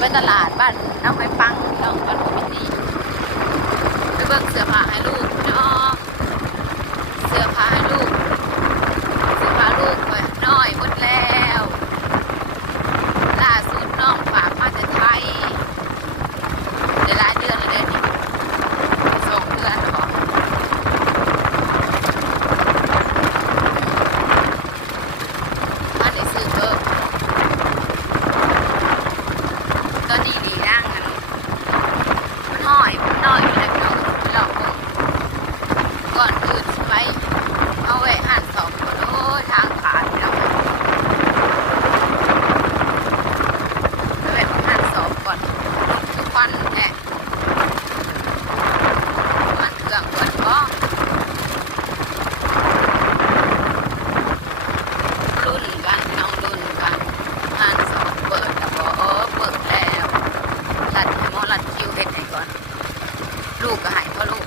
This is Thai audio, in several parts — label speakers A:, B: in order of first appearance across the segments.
A: ไปตลาดบ้านเอาไปฟังพี่น้องบ้านผมเป็นดีไปเบิ่งเสื้อผ้าให้ลูกพี่น้องเสื้อผ้าให้ลูก เสื้อผ้าลูกไว้น้อยหมดแล้วล่าสุดน้องฝากมาจากไทยเดี๋ยวหลายเดือนเลยเด้อนี่สองเดือนแล้วบอกมาได้ซื้อเพิ่มตอนนี้ดีนั่งกันมันห้อยมันน้อยอยู่แล้วพี่น้องหลอกเบิ่งก่อนอื่นสิไปเอาไว้อ่านสอบก่อนโอ้ยทางผ่านพี่น้องเอาไว้อ่านสอบก่อนทุกวันแน่มันเครื่องก่อนก็รุ่นกันพี่น้องรุ่นกันอ่านสอบเปิดแล้วบอกเออเปิดแล้วลัดให้หมอลัดคิวเห็นให้ก่อน ลูกก็ใหายเพราะลูก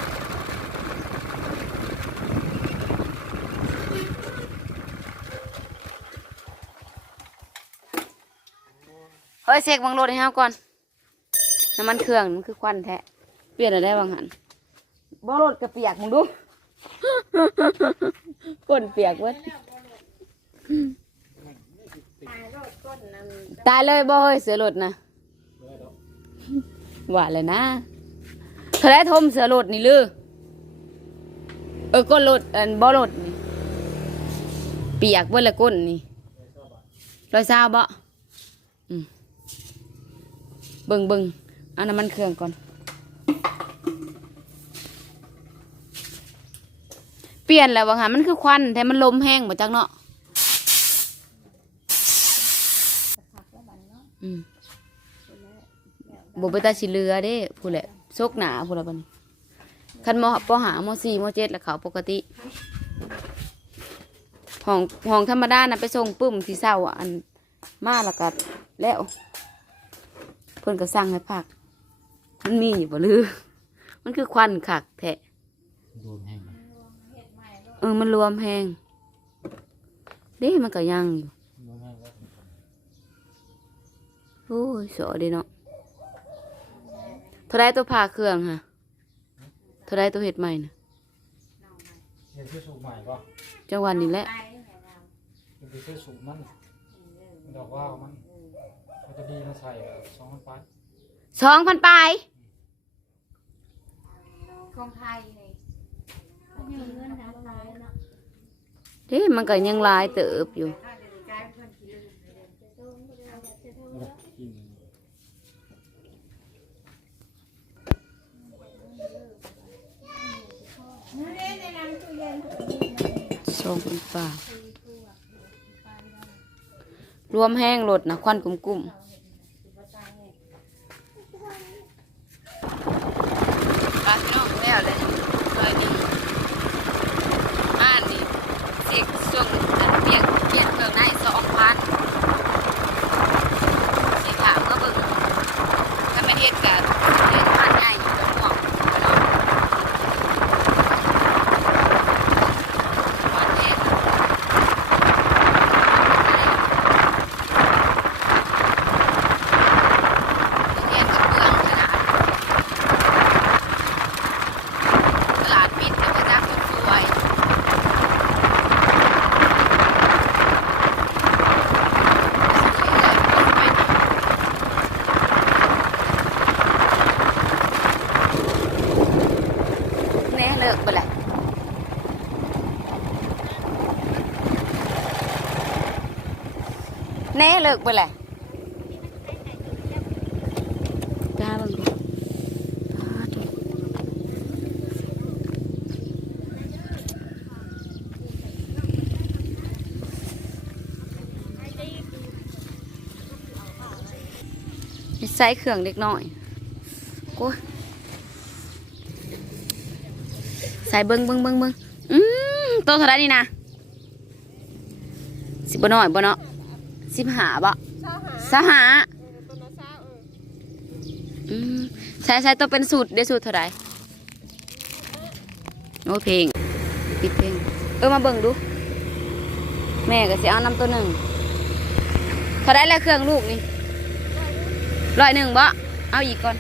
A: เฮ้ยเสกบังรถให้เฮาก่อนน้ำมันเครื่องมันคือควันแท้เปลี่ยนอะไรบางหันบังรถกระเปียกมึงดูก้นเปียกเว้ยตายเลยบ่เฮ้ยเสือรถนะว่าเลยนะเธอได้ทมเสือรถนี่ลือเออก้นรถอันบ่รถนี่เปียกเว้ยละก้นนี่รอยซาวบ่ เบิ่งเบิ่งเอาน้ำมันเครื่องก่อน เปลี่ยนแล้วว่าหามันคือควันแต่มันลมแห้งหมดจังเนาะอืมบุปตาชิเรือเด้ผู้แหละซกหนาผู้ละบันคันมปหามสี่มเจ็ดแล้วเขาปกติห้องห้องธรรมดานะไปส่งปึ้มที่เศร้าอันมาล้วก็แล้ว เพื่อนก็สั่งให้พัก มันมีอยู่บ่ลือ มันคือควันขักแทะ
B: โดนแห้ง
A: เออมันรวมแหงเด้มันก็ยังอยู่
B: โดนแห้งแล้ว
A: โอ้ยสอดีเนาะเท่าไรตัวผ่าเครื่องฮะเท่าไรตัวเห็ดใหม่นะ
B: เห็นที่สูบใหม่ป่ะ
A: จังหวันนี้แหละ
B: เห็นที่สูบมันดอกว่ามัน เขาจะดีมาใส่สองพันปลาย
A: สองพันปลาย
C: ของไทยเลยเงินทางไทยเนาะ
A: เด้มันก็ยังหลายเติบอยู่
B: กิน
A: สองพันปลายรวมแห้งรถนะควันกลุ่มๆปลาพี่น้องแล้วเลยร้อยหนึ่งอ่านดิเสียกส่งอันเปลี่ยนเปลี่ยนเครื่องในสองพันสีขาวก็เบิ่งถ้าไม่เฮ็ดกับเฮ็ดผ่านง่ายอยู่กับหมวกเนาะผ่านเฮ็ด เทียนกับเพื่อนขนาดตลาดปิดแต่พระจักคนสวยแน่เลิกไปเลยแน่ เลิกไปเลยจ้าบังดูปาดใส่เครื่องเล็กน้อยโอ้ยใส่เบิ้งเบิ้งเบิ้งเบิ้งอืมตัวเท่าไหรนี่นะสิบบ่น้อยบ่เนาะ สิบหาบ่สหาอืมใช่ใช่ต้องเป็นสูตรได้สูตรเท่าไหรโอ้เพลงปิดเพลงเออมาเบิ่งดู แม่ก็สิเอาน้ำตัวหนึ่งเขาได้แล้วเครื่องลูกนี่ร้อยหนึ่งบ่เอาอีกก่อน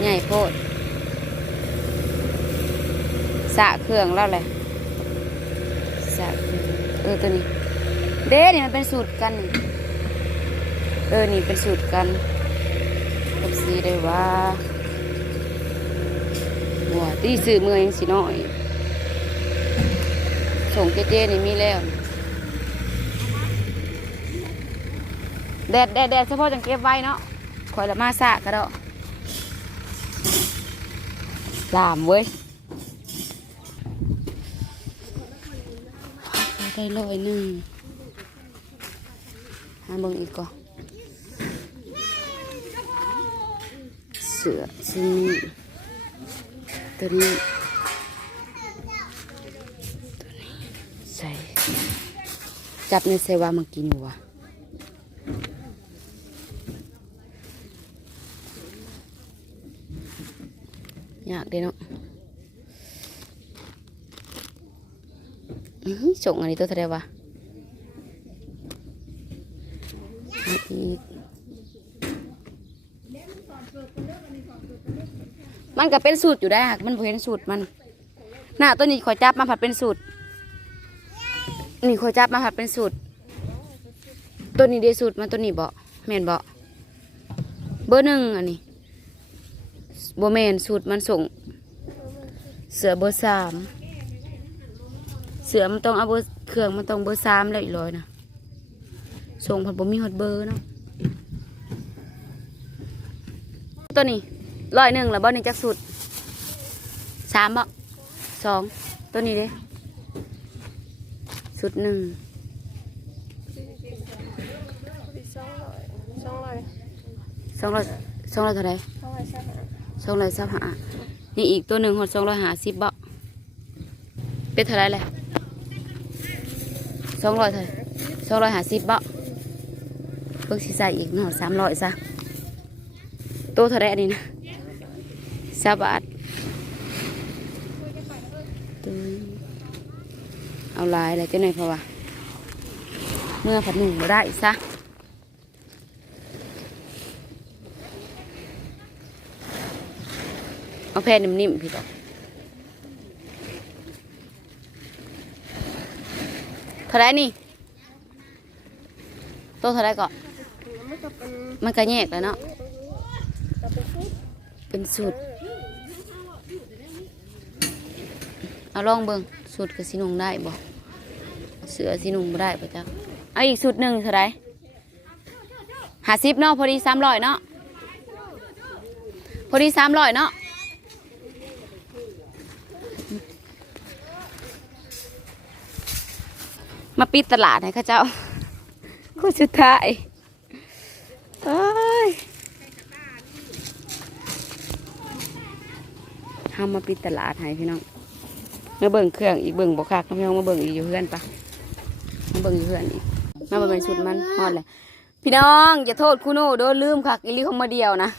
A: ใหญ่โพดสะเครื่องแล้วแหละสะเครื่องเออตัวนี้ เด้นี่มันเป็นสูตรกันนี่เออนี่เป็นสูตรกันกับสีได้ว่าหัวตีซื้อเมือยังสิน้อย ส่งเจ๊ๆนี่มีแล้วแดดแดดแดดเฉพาะจังเก็บไว้เนาะคอยละมาสะกระดอสามเว้ย ได้ร้อยหนึ่งหาเบิ่งอีกก่อนเสือชิ้นนี้ตัวนี้ตัวนี้ใส่จับในเซวามากินวะอยากเด้เนาะอื้อหือ ส่งอันนี้ตัวเท่าไหรวะเอาอีกมันก็เป็นสูตรอยู่ได้มันเห็นสูตรมัน หน้าตัวนี้ขอยจับมาผัดเป็นสูตร นี่ขอยจับมาผัดเป็นสูตร ตัวนี้เดสูตรมันตัวนี้เบ่แม่นบ่เบอร์หนึ่งอันนี้โบแมนสูตรมันส่ง เสือเบอร์สาม เสือมันต้องเอาเบอร์เครื่องมันต้องเบอร์สามแล้วอีกร้อยนะส่งผัดบ่มีฮอตเบอร์เนาะตัวนี้ร้อยหนึ่งแล้วบ่นี่จักสูตรสามบ่สองตัวนี้เด้สูตรหนึ่ง
C: สองร้อย
A: สองร้อยสองร้อยเท่าไหร
C: สองร้อยสามห้า
A: สองร้อยสามห้านี่อีกตัวหนึ่งหดสองร้อยห้าสิบบ่เป็นเท่าไหรเลยส องร้อยเท่าไหรสองร้อยห้าสิบบ่เพิ่งสิใส่อีกเนาะสามร้อยซะตัวเท่าไหรอันนี้นะสาบาทตัวเอาหลายเลยเจ้าหน่อยเพราะว่าเมื่อผัดหนึ่งบ่ได้ซะเอาแผ่นนิ่มๆพี่ดอก ท่าไรนี่โตเท่าไรก็
C: มันก็เน
A: มันก็แยกแล้วเนาะ
C: เป็น
A: สูตรเอาลองเบิงสูตรกับสีนุ่งได้บ่เสือสีนุ่งบ่ได้ปะจ๊ะเอาอีกสูตรหนึ่งเท่าไรหาสิบเนาะพอดีสามร้อยเนาะพอดีสามร้อยเนาะ มาปิดตลาดให้ข้าเจ้าคนสุดท้ายเอ้ยทำมาปิดตลาดให้พี่น้องมาเบิ่งเครื่องอีกเบิ่งบกคักน้องพี่น้องมาเบิ่งอีกอยู่เพื่อนปะมาเบิ่งอยู่เพื่อนอีกมาเบิ่งเป็นสุดมันฮอดเลยพี่น้องอย่าโทษคุณโน่โดนลืมคักอีลี่ของมาเดียวนะ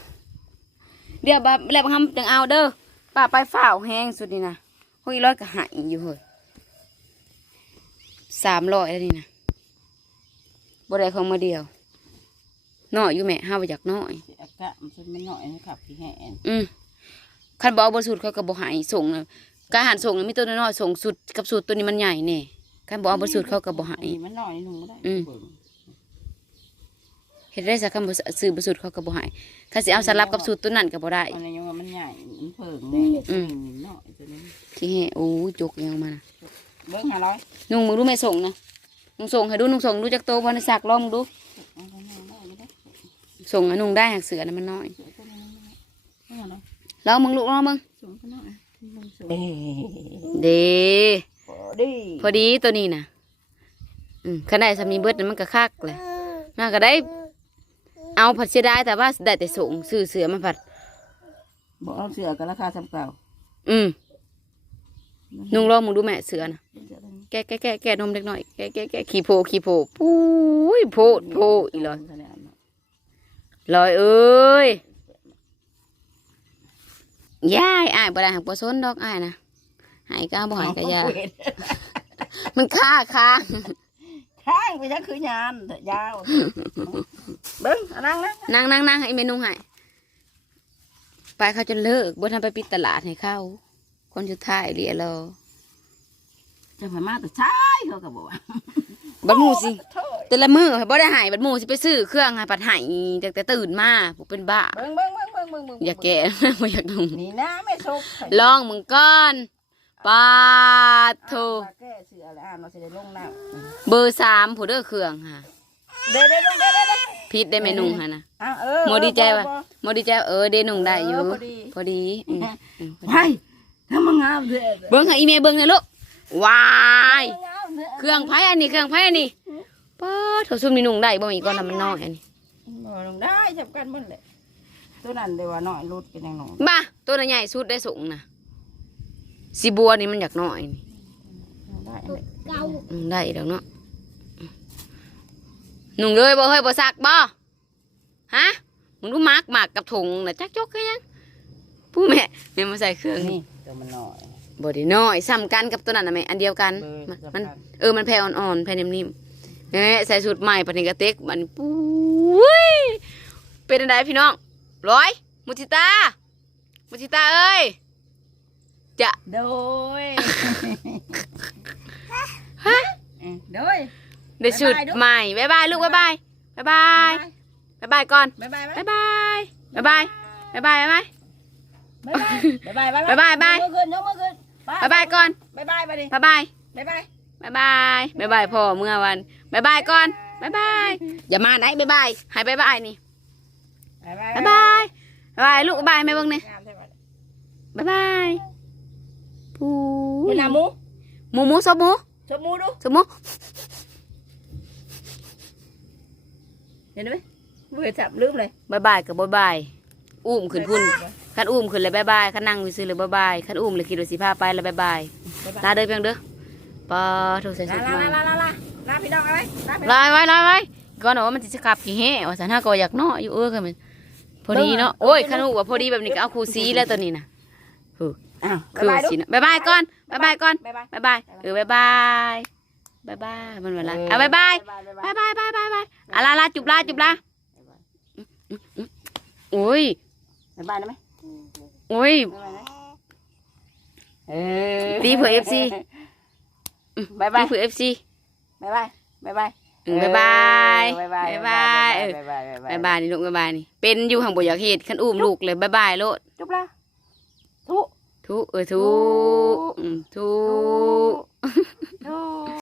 A: เดี๋ยวแบบแล้วบางคำจังเอาเด้อป้าไปฝ้าวแห้งสุดนี่นะพวกอีร้อยก็หายอยู่เฮ้ย สามร้อยแล้วนี่นะบ่ได้ของมาเดียวน้อยอยู่แม่ห้าไปจากน้อย
D: อากาศมันจะไม่หน่อยนะครับพี่แห่น
A: อืมคันบเอกบสูตรเขาก็บอหายส่งน่ะการหันส่งน่ะมีตัวน้อยๆส่งสุดกับสูตรตัวนี้มันใหญ่แน่คันบเอกบสูตรเขาก็บอหาย
D: มันหน่อยหนุ่งก็ได้
A: อืมเฮ็ดได้สักคำบ่ซื้อบสูตรเขาก็บอหายคันสิเอาสลับกับสูตรตัวนั้นก็บ่ได้
D: อันนี้ยังว่ามันใหญ่มันเพิ่งเนี่ย
A: อืม
D: หน่อยตัวนี้
A: ที่แห่โอ้ยจกยังมานะ
D: เบิ้งห้าร้อย
A: นุ่งมึงรู้แม่ส่งนะนุ่งส่งให้ดูนุ่งส่งดูจักโตบ่ได้สักลองมึงดู
D: เอาไปหน่อยได้ไม่ได้
A: ส่งให้นุ่งได้หากเสือน่ะมันน้อย
D: เสือตัวนี้ไม่ได้ห้าร้อย
A: ลองมึงลูกลองมึง
D: สูงก็น้อยลงสูง
A: เด้
D: ดี
A: พอดีตัวนี้น่ะอืมคันได้สามีเบิดนั้นมันก็คักเลยมันก็ได้ เอาผัดเสียดายแต่ว่าได้แต่ส่งซื้อเสือมาผัด
D: บอกเอาเสือกันราคาซ้ำเก่า
A: อืม นุ่งลองมึงดูแม่เสือนะ
D: เสือตัวนี้
A: แกะแกะแกะแกะนมเล็กหน่อยแกะแกะแกะขี้โพขี้โพปุ้ยโพดโพอีลอยลอยเอ้ยยายอ้ายบ่ได้หักบ่ซนดอกอ้ายนะหายก้าบ่หายกะยามันค่าค้าง
D: ขข้างไปยังคือยานเถอะยาวเบิ้งเอานั่งนะ
A: นั่งนั่งนั่งให้เมนูให้ไปเขาจะเลิกบ่ทำไปปิดตลาดให้เข้า คนสุดท้ายเรียรอ
D: จะพม่าแต่ใช่เขาก็บอกว่า
A: บัดหมูสิ
D: โทษ
A: แต่ละมือบ่ได้ใหายบัดหมูสิไปซื้อเครื่องให้ปัดใหายจากแต่ตื่นมาผมเป็นบ้า
D: เบิ้งเบิ้งเบิ้งเบิ้งเบิ้งเบิ้ง
A: อยากแก่บ่อยากนุ่ง
D: นี่นะไม่ชก
A: ลองมึงก่อนปาดโท
D: แก้เสือแล้วอ่านมาสิได้ลงน้ำ
A: เบอร์สามผู้เด้อเครื่องค่ะ
D: เด้เด้ลงเด้เด้เด้
A: พิษได้เมนูฮะนะ
D: อะเออ
A: โมดีใจว่ะโมดีใจเออเดนุ่งได้อยู่
D: พอดี
A: พอดีอืมอืมพอดี
D: ไว้ถ้ามันงาม เด้อ
A: เบิ้งให้อีเมลเบิ้งหนะลูกวาย
D: งามเด้อ
A: เครื่องไผ่อันนี้เครื่องไผ่อันนี้ป้าดเถาซุ่มนี่นุ่งได้บ่มีก่อนทำมันน้อยอันนี้
D: บ่ลงได้จับกันหมดเลยตัวนั้นเดี๋ยวว่าน้อยรุดกันยังน้อย
A: บ้าตัวน่ะใหญ่สุดได้สูงนะสีบัวนี่มันอยากน้อยนี่
D: ได้อันนี้
C: เก่า
A: นุ่งได้ดอกเนาะนุ่งเลยบ่เฮ้ยบ่ซักบ่ฮะมึงรู้มักหมากกับถุงน่ะจักจกแค่ยังผู้แม่แม่มาใส่เครื่อง
D: นี่
A: นี่
D: ตัวมันหน่อย
A: บดีน้อยซ้ำกันกับตัวนั้นนะแมอันเดียวกันมันเออมันแผ่อ่อนๆแผ่นิ่มๆแม่ใส่สูตรใหม่ปนิกเต็กมันปุ้ยเป็นอะไรพี่น้องร้อยมุจิตามุจิตาเอ้ยจะ
D: โดย
A: ฮะ
D: โดย
A: เดี๋ยสูตรใหม่บ๊ายบายลูกบ๊ายบายบ๊ายบายบ๊ายบายก่อน
D: บ๊ายบาย
A: บ๊ายบายบ๊ายบายบ๊ายบายบ๊ายบาย
D: บ๊ายบายบ๊ายบาย
A: บ๊ายบายบ๊ายบาย
D: ยกมือขึ้นยกมือขึ้น
A: บายบายก่อน
D: บ๊ายบายไปดิ
A: บายบาย
D: บ๊ายบาย
A: บายบายบายบายพ่อเมื่อวันบายบายก่อนบายบายอย่ามาไหนบายบายใหายบายบายนี่
D: บ๊ายบาย
A: บายบายบายบายลูกบายบายแม่เบิ่งนี่
D: งามใช่ไหม
A: บายบายปู
D: มึงหนาหมู
A: หมูหมูซบหมู
D: ชมหมูดู
A: ซบหมู
D: เห็นไหมเบื่อจับลืมเลย
A: บายบายกับบายบายอุ้มขึ้นพุ่น คันอุ้มขึ้นเลยบายบายคันนั่งวิซื้อเลยบายบายคันอุ้มเลยคิดว่าสิพาไปเลยบายบาย
D: บ๊ายบาย
A: ลาเด้อเพียงเด้อปอโทรใส่
D: ลา
A: สุด
D: ลา
A: มา
D: ลาลาลาลาพี่น้องเอาไว้ลาพี่น้อง
A: ลายไว้ลายไว้ก่อนเอาว่ามันสิขับกี่แห่ว่าสันห้าก็อยากเนาะอยู่เออกันมันพอดีเนาะโอ้ยคันอุ้ว่าพอดีแบบนี้ก็เอาคูซีแล้วตัวนี้นะ
D: อ้าว
A: คือ
D: บ๊ายบายดู
A: สินะบายบายก่อนบายบายก่อน
D: บ๊ายบาย
A: บายบายเออบายบายบายบายมันเวลาอะบายบายบายบายบายบายบายอะลาลาจุบลาจุบลาโอ้ย
D: บ๊ายบายได้ไหม
A: โอ้ย
D: บ๊ายบายนะ
A: ตีเผื่อ FC
D: บ๊ายบาย
A: นี่คือเอฟซี
D: บ๊ายบายบ๊ายบาย
A: บายบาย
D: บ๊ายบาย
A: บายบายเออ
D: บ๊ายบาย
A: บายบายนี่ลูกบายบายนี่ เป็นอยู่ห่างบ่อยากเห็ดขันอุ้มลูกเลยบายบายโลด
D: จุบละทุ
A: ทุเออทุอืมทุ
D: ทุ